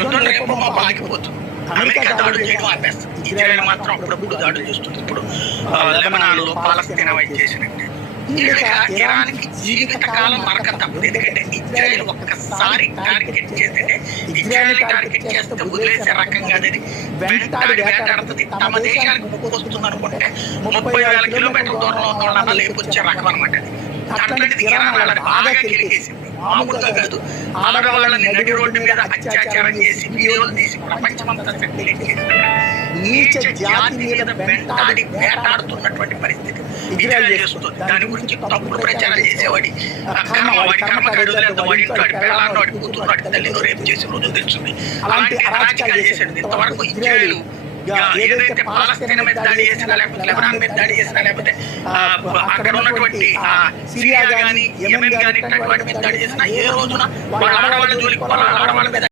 యుద్ధం రేపు మాపు ఆగిపోతుంది. అమెరికా దాడులు చేయడం ఆపేస్తుంది. ఇజ్రాయెల్ మాత్రం అప్పుడప్పుడు దాడులు చేస్తుంది. ఇప్పుడు లెబనాన్లో పాలస్తీనా వైపు చేసినట్టు ఇరాన్కి జీవితకాలం మరక తప్పదు. ఎందుకంటే ఇజ్రాయెల్ ఒక్కసారి టార్గెట్ చేస్తే ఇజ్రాయెల్ టార్గెట్ చేస్తే వదిలేసే రకం కాదని వెంటాడి వేటాడుతుంది. తమ దేశానికి ముప్పొస్తుంది అనుకుంటే 30,000 కిలోమీటర్ల దూరంలో ఉన్న వాళ్ళ లేపొచ్చే రకం అనమాట. అట్లాంటిది ఇరాన్ వాళ్ళని బాగా కిలికేసింది. మామూలుగా కాదు, ఆడవాళ్ళని నడి రోడ్డు మీద అత్యాచారం చేసి వీడియోలు తీసి ప్రపంచమంతా సర్క్యులేట్ చేసి నీచ జాతి మీద వెంటాడి వేటాడుతున్నటువంటి పరిస్థితి ఇజ్రాయెల్ చేస్తుంది. దాని గురించి తప్పుడు ప్రచారం చేసేవాడి కర్మకాడు వాడి పిల్లలను వాడి కూతురు వాడి తల్లిలో రేపు చేసి రోజులు తెచ్చుంది. అలాంటి అరాచకాలు చేసేది. ఇంతవరకు ఇజ్రాయెల్ ఏదైతే పాలస్తీనా మీద దాడి చేసినా, లేకపోతే లెబనాన్ మీద దాడి చేసినా, లేకపోతే అక్కడ ఉన్నటువంటి సిరియా కానీ యెమెన్ కానీ వాటి మీద దాడి చేసినా ఏ రోజున వాళ్ళ ఆడవాళ్ళ జోలికి వాళ్ళ ఆడవాళ్ళ మీద